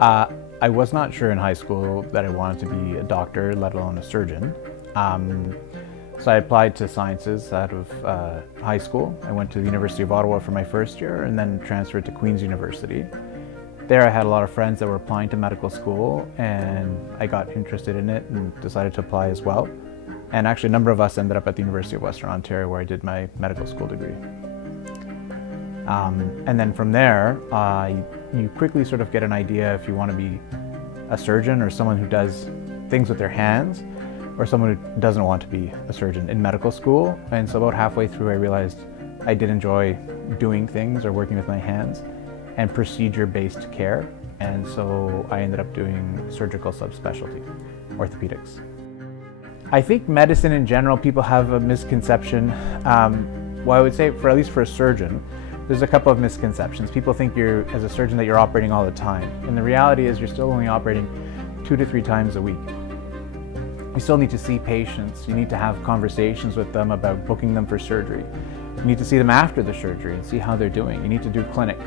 I was not sure in high school that I wanted to be a doctor, let alone a surgeon. So I applied to sciences out of high school. I went to the University of Ottawa for my first year and then transferred to Queen's University. There I had a lot of friends that were applying to medical school, and I got interested in it and decided to apply as well. And actually a number of us ended up at the University of Western Ontario, where I did my medical school degree. And then from there, you quickly sort of get an idea if you want to be a surgeon or someone who does things with their hands, or someone who doesn't want to be a surgeon in medical school. And so about halfway through, I realized I did enjoy doing things or working with my hands and procedure-based care. And so I ended up doing surgical subspecialty, orthopedics. I think medicine in general, people have a misconception. Well, I would say at least for a surgeon, there's a couple of misconceptions. People think as a surgeon that you're operating all the time. And the reality is you're still only operating 2 to 3 times a week. You still need to see patients. You need to have conversations with them about booking them for surgery. You need to see them after the surgery and see how they're doing. You need to do clinic.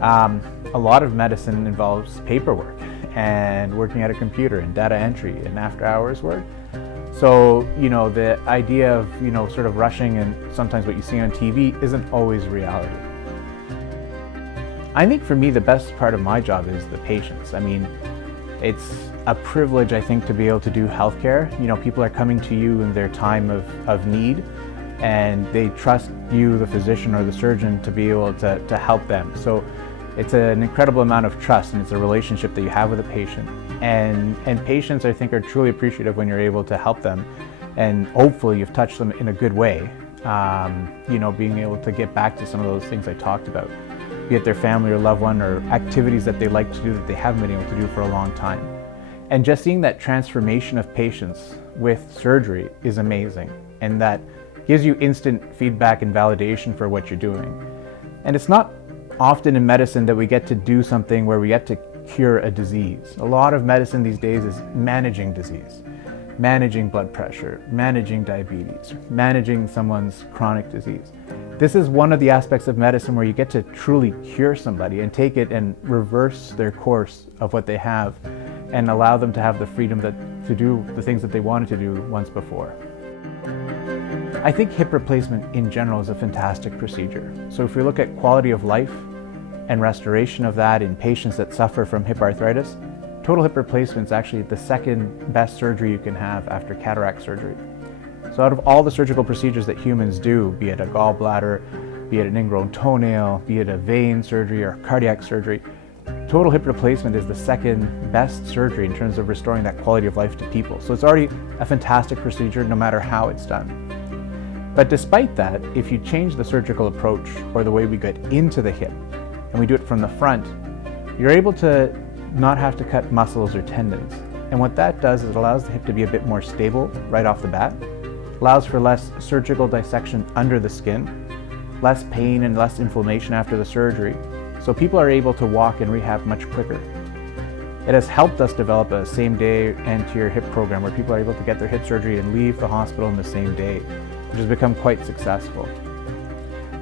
A lot of medicine involves paperwork and working at a computer and data entry and after hours work. So, the idea of, sort of rushing and sometimes what you see on TV isn't always reality. I think for me, the best part of my job is the patients. I mean, it's a privilege, I think, to be able to do healthcare. People are coming to you in their time of need, and they trust you, the physician or the surgeon, to be able to help them. So it's an incredible amount of trust, and it's a relationship that you have with a patient. And patients, I think, are truly appreciative when you're able to help them, and hopefully you've touched them in a good way. Being able to get back to some of those things I talked about, be it their family or loved one, or activities that they like to do that they haven't been able to do for a long time. And just seeing that transformation of patients with surgery is amazing, and that gives you instant feedback and validation for what you're doing. And it's not often in medicine that we get to do something where we get to cure a disease. A lot of medicine these days is managing disease, managing blood pressure, managing diabetes, managing someone's chronic disease. This is one of the aspects of medicine where you get to truly cure somebody and take it and reverse their course of what they have and allow them to have the freedom to do the things that they wanted to do once before. I think hip replacement in general is a fantastic procedure. So if we look at quality of life and restoration of that in patients that suffer from hip arthritis, total hip replacement is actually the second best surgery you can have after cataract surgery. So out of all the surgical procedures that humans do, be it a gallbladder, be it an ingrown toenail, be it a vein surgery or cardiac surgery, total hip replacement is the second best surgery in terms of restoring that quality of life to people. So it's already a fantastic procedure no matter how it's done. But despite that, if you change the surgical approach or the way we get into the hip, and we do it from the front, you're able to not have to cut muscles or tendons. And what that does is it allows the hip to be a bit more stable right off the bat, allows for less surgical dissection under the skin, less pain and less inflammation after the surgery. So people are able to walk and rehab much quicker. It has helped us develop a same-day anterior hip program where people are able to get their hip surgery and leave the hospital in the same day, which has become quite successful.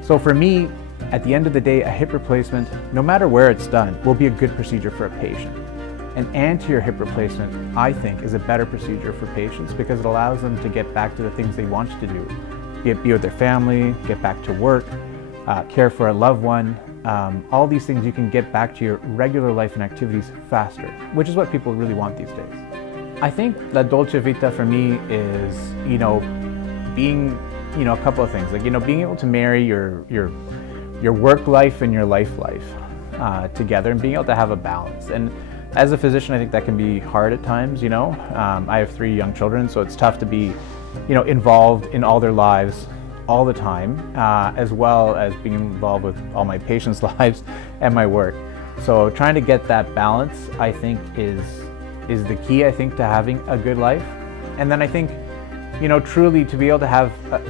So for me, at the end of the day, a hip replacement, no matter where it's done, will be a good procedure for a patient. An anterior hip replacement, I think, is a better procedure for patients because it allows them to get back to the things they want to do, be with their family, get back to work, care for a loved one. All these things you can get back to your regular life and activities faster, which is what people really want these days. I think La Dolce Vita for me is, being, a couple of things, like, being able to marry your work life and your life together, and being able to have a balance. And as a physician, I think that can be hard at times. I have 3 young children, so it's tough to be, involved in all their lives all the time, as well as being involved with all my patients' lives and my work. So trying to get that balance, I think, is the key, I think, to having a good life. And then I think, truly to be able to have a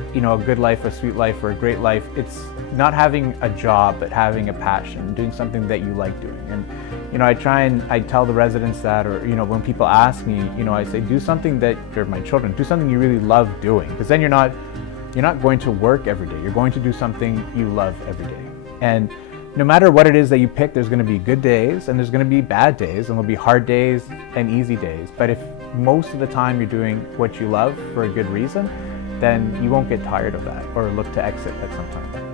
good life, a sweet life, or a great life, it's not having a job, but having a passion, doing something that you like doing. And I tell the residents that, or when people ask me, I say, do something that, or my children, do something you really love doing, because then you're not going to work every day. You're going to do something you love every day. And no matter what it is that you pick, there's going to be good days and there's going to be bad days, and there'll be hard days and easy days. But if most of the time you're doing what you love for a good reason, then you won't get tired of that or look to exit at some time.